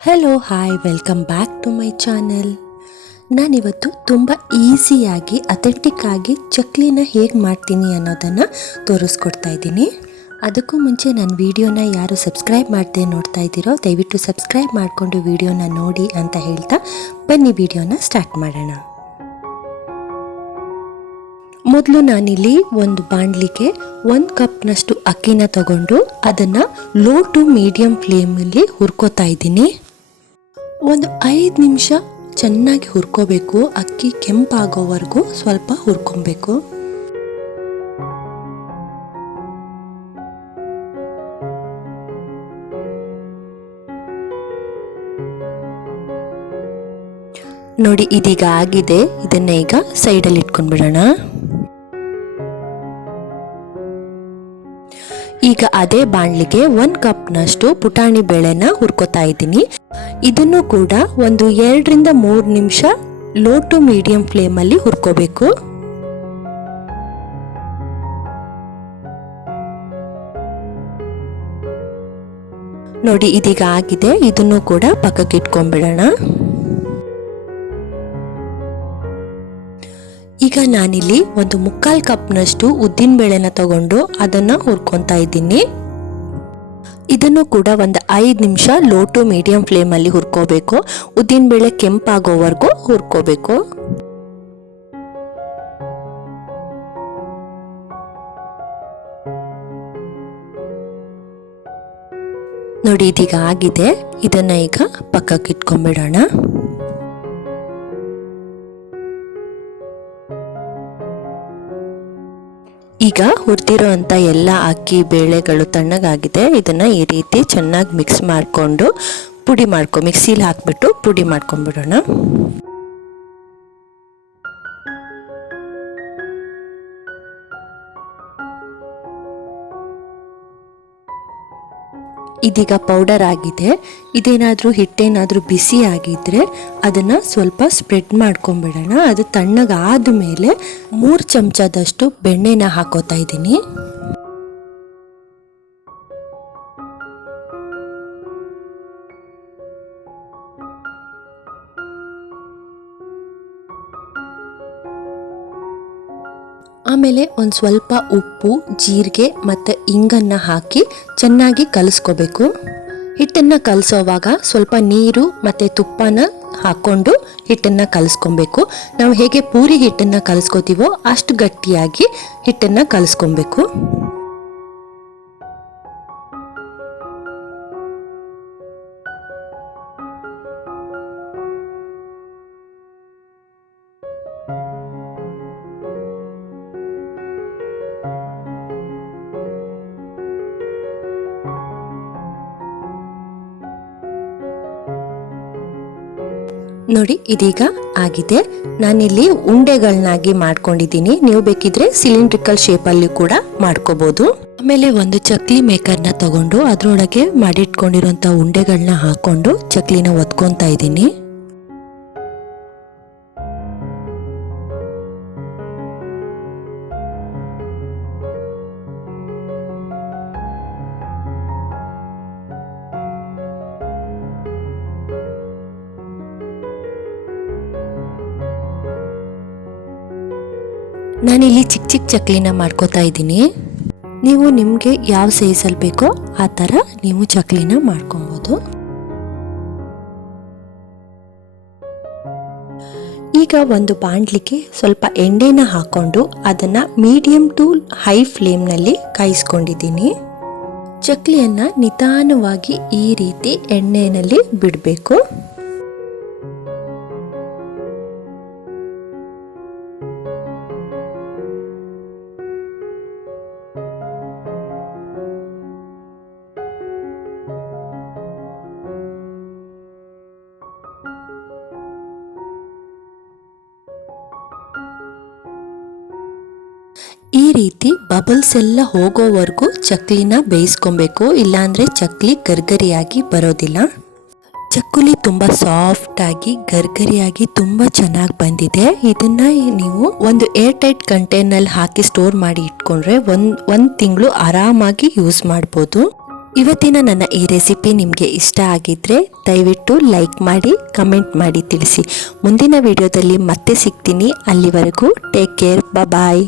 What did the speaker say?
Hello hi welcome back to my channel ನಾನಿವತ್ತು ತುಂಬ ಈಸಿಯಾಗಿ ಅಥೆಂಟಿಕ್ ಆಗಿ ಚಕ್ಲಿನ ಹೇಗೆ ಮಾಡ್ತೀನಿ ಅನ್ನೋದನ್ನು ತೋರಿಸ್ಕೊಡ್ತಾ ಇದ್ದೀನಿ. ಅದಕ್ಕೂ ಮುಂಚೆ ನನ್ನ ವಿಡಿಯೋನ ಯಾರು ಸಬ್ಸ್ಕ್ರೈಬ್ ಮಾಡದೆ ನೋಡ್ತಾ ಇದ್ದೀರೋ, ದಯವಿಟ್ಟು ಸಬ್ಸ್ಕ್ರೈಬ್ ಮಾಡಿಕೊಂಡು ವೀಡಿಯೋನ ನೋಡಿ ಅಂತ ಹೇಳ್ತಾ ಬನ್ನಿ ವಿಡಿಯೋನ ಸ್ಟಾರ್ಟ್ ಮಾಡೋಣ. ಮೊದಲು ನಾನಿಲ್ಲಿ ಒಂದು ಬಾಣಲಿಗೆ ಒಂದು ಕಪ್ನಷ್ಟು ಅಕ್ಕಿನ ತಗೊಂಡು ಅದನ್ನು ಲೋ ಟು ಮೀಡಿಯಂ ಫ್ಲೇಮಲ್ಲಿ ಹುರ್ಕೋತಾ ಇದ್ದೀನಿ. ಒಂದು ಐದು ನಿಮಿಷ ಚೆನ್ನಾಗಿ ಹುರ್ಕೋಬೇಕು, ಅಕ್ಕಿ ಕೆಂಪಾಗೋವರೆಗೂ ಸ್ವಲ್ಪ ಹುರ್ಕೊಬೇಕು. ನೋಡಿ, ಇದೀಗ ಆಗಿದೆ. ಇದನ್ನ ಈಗ ಸೈಡಲ್ಲಿ ಇಟ್ಕೊಂಡ್ಬಿಡೋಣ. ಈಗ ಅದೇ ಬಾಣಲಿಗೆ ಒಂದು ಕಪ್ನಷ್ಟು ಪುಟಾಣಿ ಬೇಳೆನ ಹುರ್ಕೋತಾ ಇದ್ದೀನಿ. ಇದನ್ನು ಕೂಡ ಒಂದು ಎರಡರಿಂದ ಮೂರು ನಿಮಿಷ ಲೋ ಟು ಮೀಡಿಯಂ ಫ್ಲೇಮಲ್ಲಿ ಹುರ್ಕೋಬೇಕು. ನೋಡಿ, ಇದೀಗ ಆಗಿದೆ. ಇದನ್ನು ಕೂಡ ಪಕ್ಕಕ್ಕೆ ಇಟ್ಕೊಂಡ್ಬಿಡೋಣ. ಈಗ ನಾನಿಲ್ಲಿ ಒಂದು ಮುಕ್ಕಾಲು ಕಪ್ನಷ್ಟು ಉದ್ದಿನ ಬೇಳೆನ ತಗೊಂಡು ಅದನ್ನು ಹುರ್ಕೊತಾ ಇದ್ದೀನಿ. ಇದನ್ನು ಕೂಡ ಒಂದು ಐದು ನಿಮಿಷ ಲೋ ಟು ಮೀಡಿಯಂ ಫ್ಲೇಮಲ್ಲಿ ಹುರ್ಕೋಬೇಕು. ಉದ್ದಿನ ಬೇಳೆ ಕೆಂಪಾಗೋವರೆಗೂ ಹುರ್ಕೋಬೇಕು. ನೋಡಿ ಇದೀಗ ಆಗಿದೆ. ಇದನ್ನ ಈಗ ಪಕ್ಕಕ್ಕೆ ಇಟ್ಕೊಂಡ್ಬಿಡೋಣ ಈಗ ಹುರಿದಿರೋ ಅಂಥ ಎಲ್ಲ ಅಕ್ಕಿ ಬೇಳೆಗಳು ತಣ್ಣಗಾಗಿದೆ. ಇದನ್ನು ಈ ರೀತಿ ಚೆನ್ನಾಗಿ ಮಿಕ್ಸ್ ಮಾಡಿಕೊಂಡು ಪುಡಿ ಮಾಡ್ಕೊ ಮಿಕ್ಸಿಲಿ ಹಾಕ್ಬಿಟ್ಟು ಪುಡಿ ಮಾಡ್ಕೊಂಡ್ಬಿಡೋಣ ಇದೀಗ ಪೌಡರ್ ಆಗಿದೆ. ಇದೇನಾದರೂ ಹಿಟ್ಟೇನಾದರೂ ಬಿಸಿ ಆಗಿದ್ದರೆ ಅದನ್ನು ಸ್ವಲ್ಪ ಸ್ಪ್ರೆಡ್ ಮಾಡ್ಕೊಂಬಿಡೋಣ. ಅದು ತಣ್ಣಗಾದ ಮೇಲೆ ಮೂರು ಚಮಚದಷ್ಟು ಬೆಣ್ಣೆನ ಹಾಕೋತಾ ಇದ್ದೀನಿ. ಆಮೇಲೆ ಒಂದು ಸ್ವಲ್ಪ ಉಪ್ಪು, ಜೀರಿಗೆ ಮತ್ತು ಇಂಗನ್ನು ಹಾಕಿ ಚೆನ್ನಾಗಿ ಕಲಿಸ್ಕೋಬೇಕು. ಹಿಟ್ಟನ್ನು ಕಲಿಸೋವಾಗ ಸ್ವಲ್ಪ ನೀರು ಮತ್ತು ತುಪ್ಪನ ಹಾಕ್ಕೊಂಡು ಹಿಟ್ಟನ್ನು ಕಲಿಸ್ಕೊಬೇಕು. ನಾವು ಹೇಗೆ ಪೂರಿ ಹಿಟ್ಟನ್ನು ಕಲಿಸ್ಕೋತೀವೋ ಅಷ್ಟು ಗಟ್ಟಿಯಾಗಿ ಹಿಟ್ಟನ್ನು ಕಲಿಸ್ಕೊಬೇಕು. ನೋಡಿ, ಇದೀಗ ಆಗಿದೆ. ನಾನಿಲ್ಲಿ ಉಂಡೆಗಳನ್ನಾಗಿ ಮಾಡ್ಕೊಂಡಿದ್ದೀನಿ. ನೀವು ಬೇಕಿದ್ರೆ ಸಿಲಿಂಡ್ರಿಕಲ್ ಶೇಪಲ್ಲಿ ಕೂಡ ಮಾಡ್ಕೋಬಹುದು ಆಮೇಲೆ ಒಂದು ಚಕ್ಲಿ ಮೇಕರ್ನ ತಗೊಂಡು ಅದರೊಳಗೆ ಮಾಡಿಟ್ಕೊಂಡಿರೋಂಥ ಉಂಡೆಗಳನ್ನ ಹಾಕೊಂಡು ಚಕ್ಲಿನ ಒತ್ಕೊಂತ ಇದ್ದೀನಿ. ನಾನಿಲ್ಲಿ ಚಿಕ್ಕ ಚಿಕ್ಕ ಚಕ್ಲಿನ ಮಾಡ್ಕೋತಾ ಇದ್ದೀನಿ. ನೀವು ನಿಮಗೆ ಯಾವ ಸೈಜಲ್ಲಿ ಬೇಕೋ ಆ ಥರ ನೀವು ಚಕ್ಲಿನ ಮಾಡ್ಕೊಬೋದು. ಈಗ ಒಂದು ಬಾಣಲಿಗೆ ಸ್ವಲ್ಪ ಎಣ್ಣೆನ ಹಾಕ್ಕೊಂಡು ಅದನ್ನು ಮೀಡಿಯಂ ಟು ಹೈ ಫ್ಲೇಮ್ನಲ್ಲಿ ಕಾಯಿಸ್ಕೊಂಡಿದ್ದೀನಿ. ಚಕ್ಲಿಯನ್ನು ನಿಧಾನವಾಗಿ ಈ ರೀತಿ ಎಣ್ಣೆಯಲ್ಲಿ ಬಿಡಬೇಕು. ರೀತಿ ಬಬಲ್ಸ್ ಎಲ್ಲ ಹೋಗೋವರೆಗೂ ಚಕ್ಲಿನ ಬೇಯಿಸ್ಕೊಬೇಕು, ಇಲ್ಲಾಂದರೆ ಚಕ್ಲಿ ಗರ್ಗರಿಯಾಗಿ ಬರೋದಿಲ್ಲ. ಚಕ್ಕುಲಿ ತುಂಬ ಸಾಫ್ಟ್ ಆಗಿ ಗರ್ಗರಿಯಾಗಿ ತುಂಬ ಚೆನ್ನಾಗಿ ಬಂದಿದೆ. ಇದನ್ನ ನೀವು ಒಂದು ಏರ್ ಟೈಟ್ ಕಂಟೈನಲ್ಲಿ ಹಾಕಿ ಸ್ಟೋರ್ ಮಾಡಿ ಇಟ್ಕೊಂಡ್ರೆ ಒಂದು ಒಂದು ತಿಂಗಳು ಆರಾಮಾಗಿ ಯೂಸ್ ಮಾಡ್ಬೋದು. ಇವತ್ತಿನ ನನ್ನ ಈ ರೆಸಿಪಿ ನಿಮಗೆ ಇಷ್ಟ ಆಗಿದ್ರೆ ದಯವಿಟ್ಟು ಲೈಕ್ ಮಾಡಿ ಕಮೆಂಟ್ ಮಾಡಿ ತಿಳಿಸಿ. ಮುಂದಿನ ವಿಡಿಯೋದಲ್ಲಿ ಮತ್ತೆ ಸಿಗ್ತೀನಿ. ಅಲ್ಲಿವರೆಗೂ ಟೇಕ್ ಕೇರ್ ಬಾಯ್